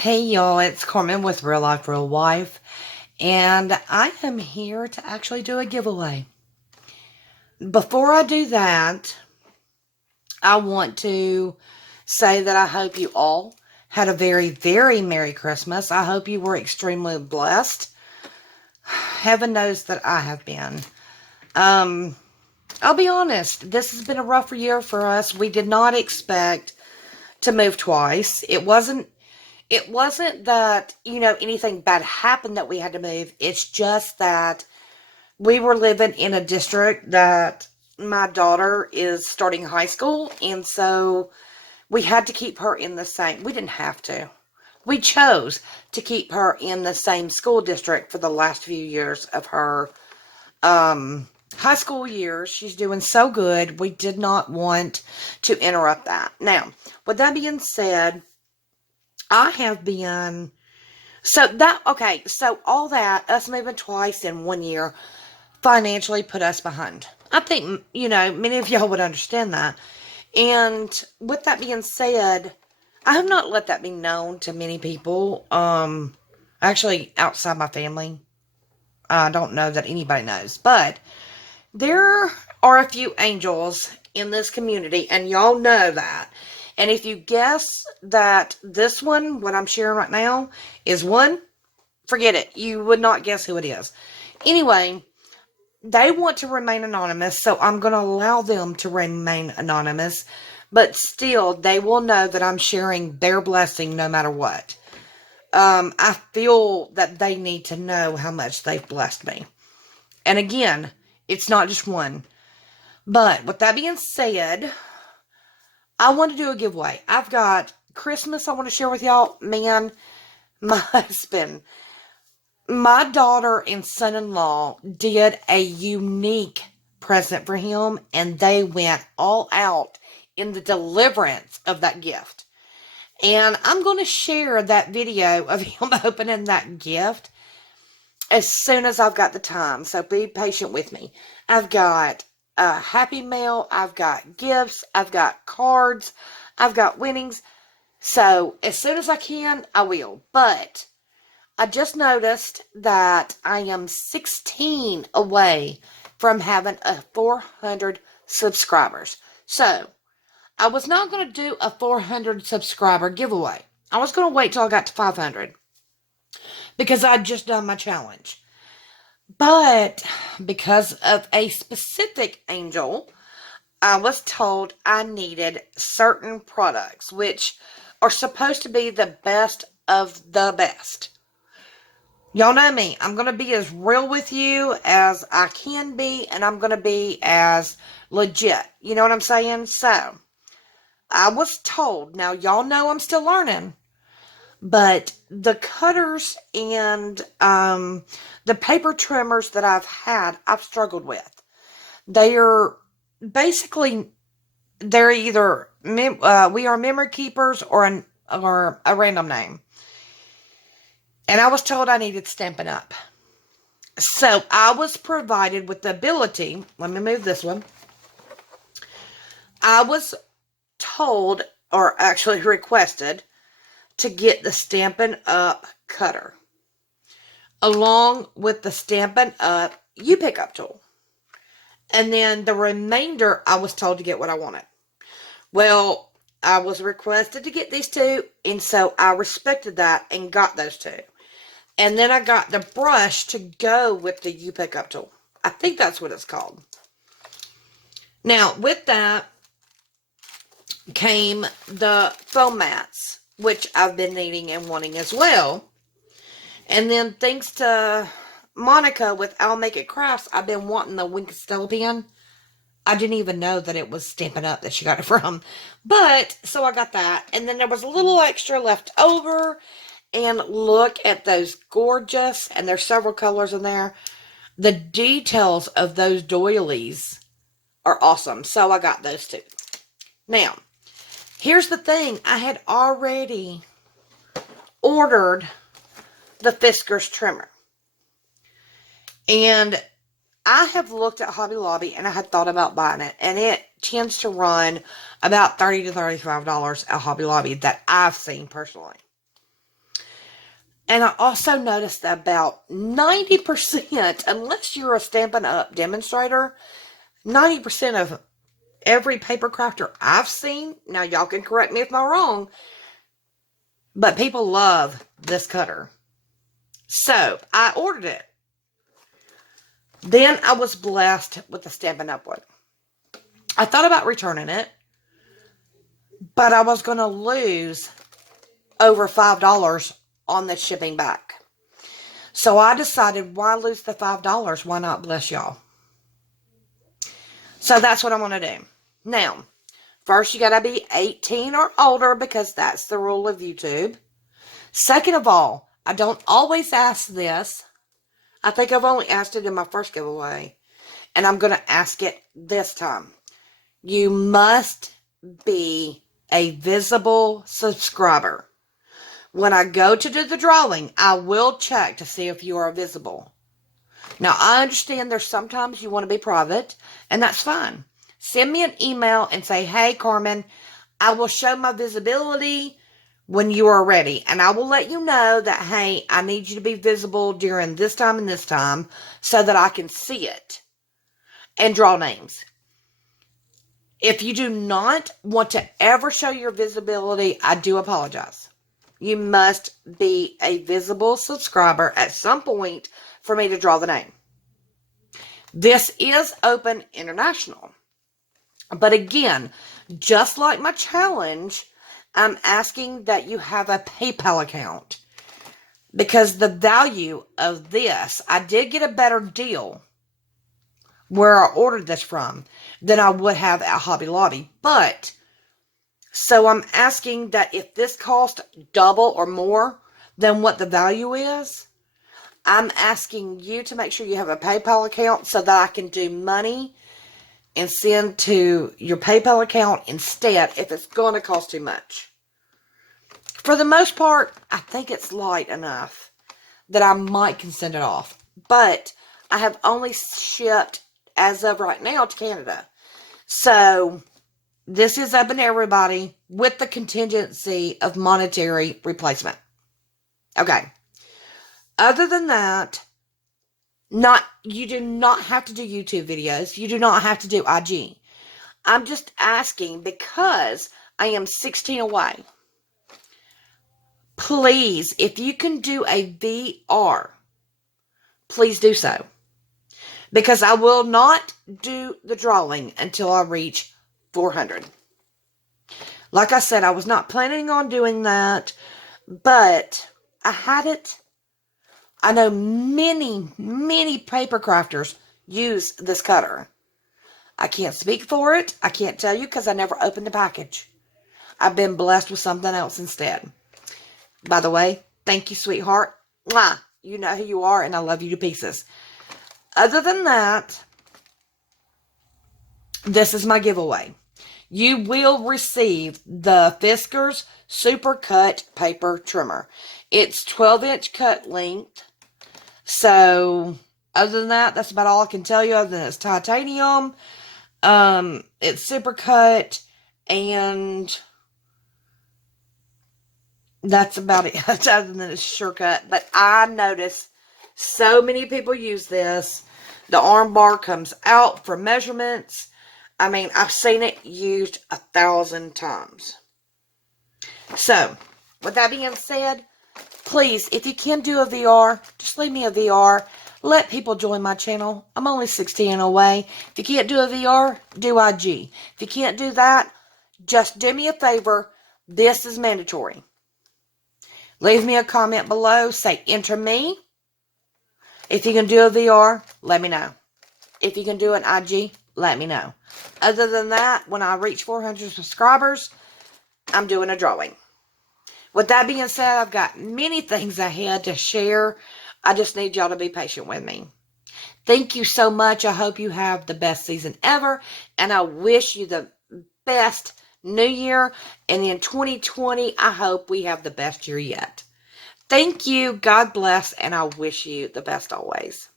Hey y'all, it's Carmen with Real Life Real Wife, and I am here to actually do a giveaway. Before I do that, I want to say that I hope you all had a very, very Merry Christmas. I hope you were extremely blessed. Heaven knows that I have been. I'll be honest, this has been a rough year for us. We did not expect to move twice. It wasn't that, anything bad happened that we had to move. It's just that we were living in a district that my daughter is starting high school, and so we had to keep her in the same. We didn't have to. We chose to keep her in the same school district for the last few years of her high school years. She's doing so good. We did not want to interrupt that. Now, with that being said, I have been so all that, us moving twice in 1 year, financially put us behind. I think, many of y'all would understand that. And with that being said, I have not let that be known to many people. Actually, outside my family. I don't know that anybody knows. But there are a few angels in this community, and y'all know that. And if you guess that this one, what I'm sharing right now, is one, forget it. You would not guess who it is. Anyway, they want to remain anonymous, so I'm going to allow them to remain anonymous. But still, they will know that I'm sharing their blessing no matter what. I feel that they need to know how much they've blessed me. And again, it's not just one. But with that being said, I want to do a giveaway. I've got Christmas I want to share with y'all. Man, my husband, my daughter and son-in-law did a unique present for him, and they went all out in the deliverance of that gift. And I'm going to share that video of him opening that gift as soon as I've got the time. So be patient with me. I've got a Happy Mail. I've got gifts. I've got cards. I've got winnings. So as soon as I can, I will. But I just noticed that I am 16 away from having a 400 subscribers. So I was not going to do a 400 subscriber giveaway. I was going to wait till I got to 500 because I'd just done my challenge. But because of a specific angel, I was told I needed certain products, which are supposed to be the best of the best. Y'all know me. I'm going to be as real with you as I can be, and I'm going to be as legit. You know what I'm saying? So, I was told, now y'all know I'm still learning, but the cutters and the paper trimmers that I've struggled with. They are basically, they're either we are memory keepers or a random name. And I was told I needed Stampin' Up. So I was provided with the ability, let me move this one. I was told, or actually requested, to get the Stampin' Up cutter, along with the Stampin' Up U-Pickup tool. And then the remainder, I was told to get what I wanted. Well, I was requested to get these two, and so I respected that and got those two. And then I got the brush to go with the U-Pickup tool. I think that's what it's called. Now, with that came the foam mats, which I've been needing and wanting as well. And then thanks to Monica with I'll Make It Crafts, I've been wanting the Wink Stella pen. I didn't even know that it was Stampin' Up that she got it from. But, so I got that. And then there was a little extra left over. And look at those gorgeous, and there's several colors in there. The details of those doilies are awesome. So I got those two. Now, here's the thing. I had already ordered the Fiskars trimmer. And I have looked at Hobby Lobby and I had thought about buying it. And it tends to run about $30 to $35 at Hobby Lobby that I've seen personally. And I also noticed that about 90%, unless you're a Stampin' Up! Demonstrator, 90% of every paper crafter I've seen, now y'all can correct me if I'm wrong, but people love this cutter. So, I ordered it. Then I was blessed with the Stampin' Up! One. I thought about returning it, but I was going to lose over $5 on the shipping back. So I decided, why lose the $5? Why not bless y'all? So that's what I'm going to do. Now, first you got to be 18 or older because that's the rule of YouTube. Second of all, I don't always ask this. I think I've only asked it in my first giveaway. And I'm going to ask it this time. You must be a visible subscriber. When I go to do the drawing, I will check to see if you are visible. Now, I understand there's sometimes you want to be private, and that's fine. Send me an email and say, hey, Carmen, I will show my visibility when you are ready. And I will let you know that, hey, I need you to be visible during this time and this time so that I can see it and draw names. If you do not want to ever show your visibility, I do apologize. You must be a visible subscriber at some point for me to draw the name. This is open international. But again, just like my challenge, I'm asking that you have a PayPal account. Because the value of this, I did get a better deal where I ordered this from than I would have at Hobby Lobby. But, so I'm asking that if this cost double or more than what the value is, I'm asking you to make sure you have a PayPal account so that I can do money and send to your PayPal account instead if it's going to cost too much. For the most part, I think it's light enough that I might can send it off. But I have only shipped, as of right now, to Canada. So, this is open to everybody with the contingency of monetary replacement. Okay. Other than that, you do not have to do YouTube videos. You do not have to do IG. I'm just asking because I am 16 away. Please, if you can do a VR, please do so. Because I will not do the drawing until I reach 400. Like I said, I was not planning on doing that, but I had it. I know many, many paper crafters use this cutter. I can't speak for it. I can't tell you because I never opened the package. I've been blessed with something else instead. By the way, thank you, sweetheart. Mwah. You know who you are, and I love you to pieces. Other than that, this is my giveaway. You will receive the Fiskars Super Cut Paper Trimmer. It's 12-inch cut length. So, other than that, that's about all I can tell you. Other than it's titanium, it's super cut, and that's about it. Other than it's sure cut. But I notice so many people use this. The arm bar comes out for measurements. I mean, I've seen it used 1,000 times. So, with that being said, please, if you can do a VR, just leave me a VR. Let people join my channel. I'm only 16 away. If you can't do a VR, do IG. If you can't do that, just do me a favor. This is mandatory. Leave me a comment below. Say, enter me. If you can do a VR, let me know. If you can do an IG, let me know. Other than that, when I reach 400 subscribers, I'm doing a drawing. With that being said, I've got many things ahead to share. I just need y'all to be patient with me. Thank you so much. I hope you have the best season ever. And I wish you the best new year. And in 2020, I hope we have the best year yet. Thank you. God bless. And I wish you the best always.